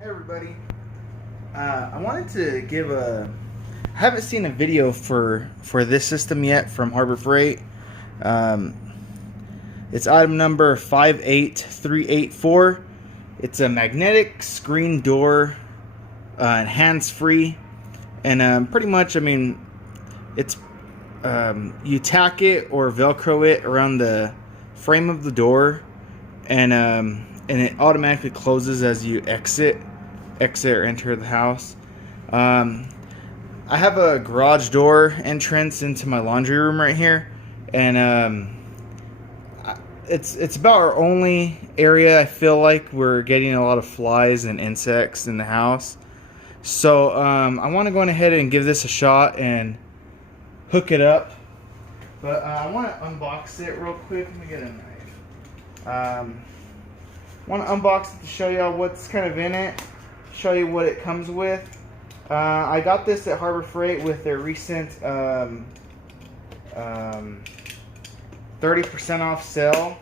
Hey everybody. I wanted to give a. I haven't seen a video for this system yet from Harbor Freight. Um, it's item number 58384. It's a magnetic screen door, and hands-free, and pretty much, I mean, it's you tack it or Velcro it around the frame of the door, and it automatically closes as you exit or enter the house. I have a garage door entrance into my laundry room right here, and it's about our only area I feel like we're getting a lot of flies and insects in the house. So I want to go ahead and give this a shot and hook it up. But I want to unbox it real quick. Let me get a knife. Want to unbox it to show y'all what's kind of in it, show you what it comes with. I got this at Harbor Freight with their recent 30% off sale.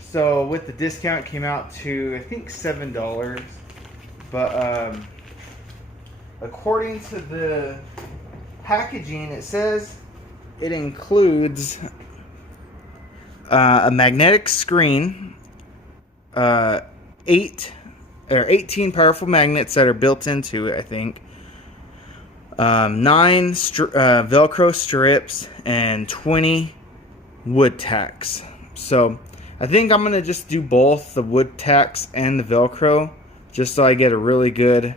So with the discount, it came out to I think $7. But according to the packaging, it says it includes a magnetic screen, 18 powerful magnets that are built into it, I think, 9 Velcro strips, and 20 wood tacks. So I think I'm gonna just do both the wood tacks and the Velcro, just so I get a really good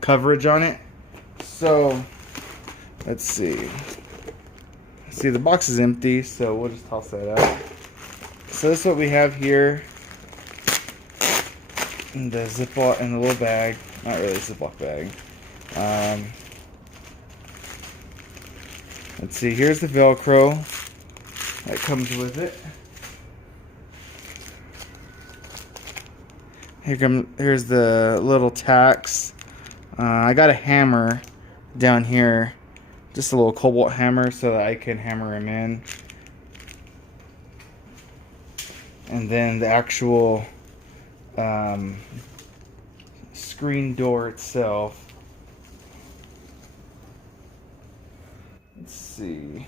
coverage on it. So let's see. See, the box is empty, so we'll just toss that out. So this is what we have here in the Ziploc, in the little bag. Not really a Ziploc bag. Let's see, here's the Velcro that comes with it. Here's the little tacks. I got a hammer down here, just a little cobalt hammer so that I can hammer them in. And then the actual screen door itself. Let's see.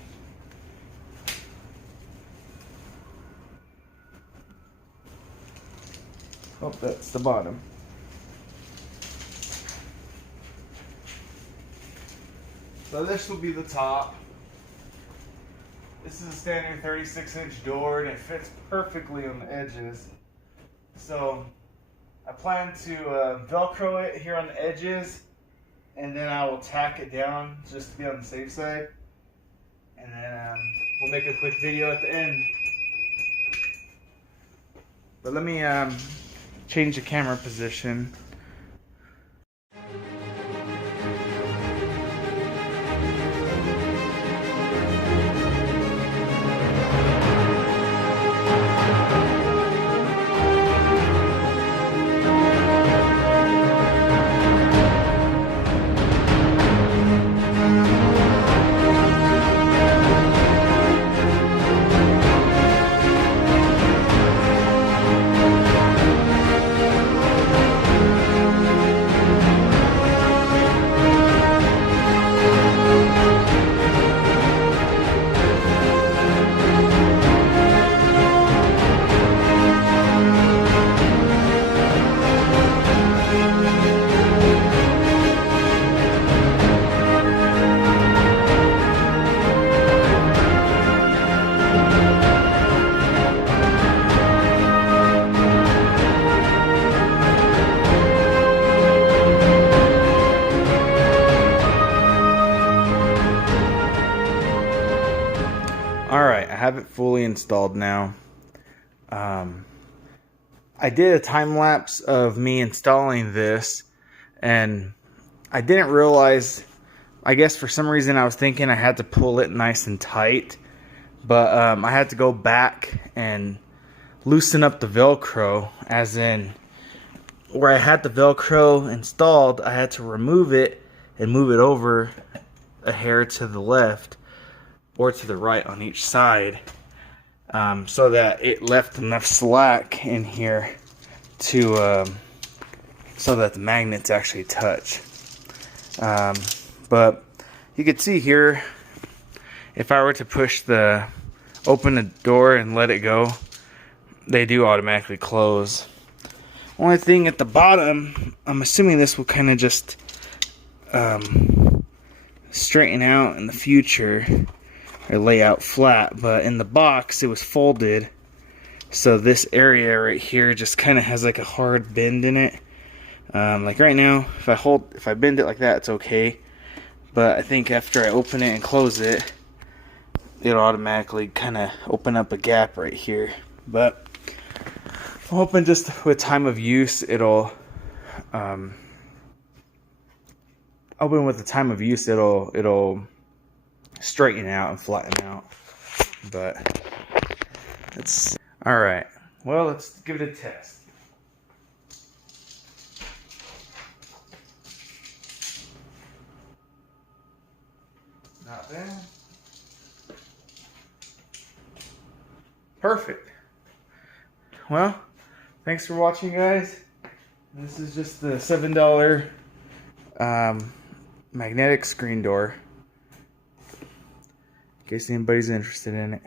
Oh, that's the bottom. So this will be the top. This is a standard 36-inch door, and it fits perfectly on the edges. So I plan to Velcro it here on the edges, and then I will tack it down just to be on the safe side. And then we'll make a quick video at the end. But let me change the camera position. Alright, I have it fully installed now. I did a time lapse of me installing this, and I didn't realize, I guess for some reason I was thinking I had to pull it nice and tight, but I had to go back and loosen up the Velcro, as in where I had the Velcro installed, I had to remove it and move it over a hair to the left or to the right on each side, so that it left enough slack in here to so that the magnets actually touch. But you can see here, if I were to open the door and let it go, they do automatically close. Only thing at the bottom, I'm assuming this will kind of just straighten out in the future or lay out flat, but in the box it was folded, so this area right here just kind of has like a hard bend in it. Like right now, if I bend it like that, it's okay, but I think after I open it and close it, it'll automatically kind of open up a gap right here. But I'm hoping just with time of use, it'll it'll straighten out and flatten out. But it's all right. Well, let's give it a test. Not bad. Perfect. Well, thanks for watching, guys. This is just the $7 magnetic screen door, in case anybody's interested in it.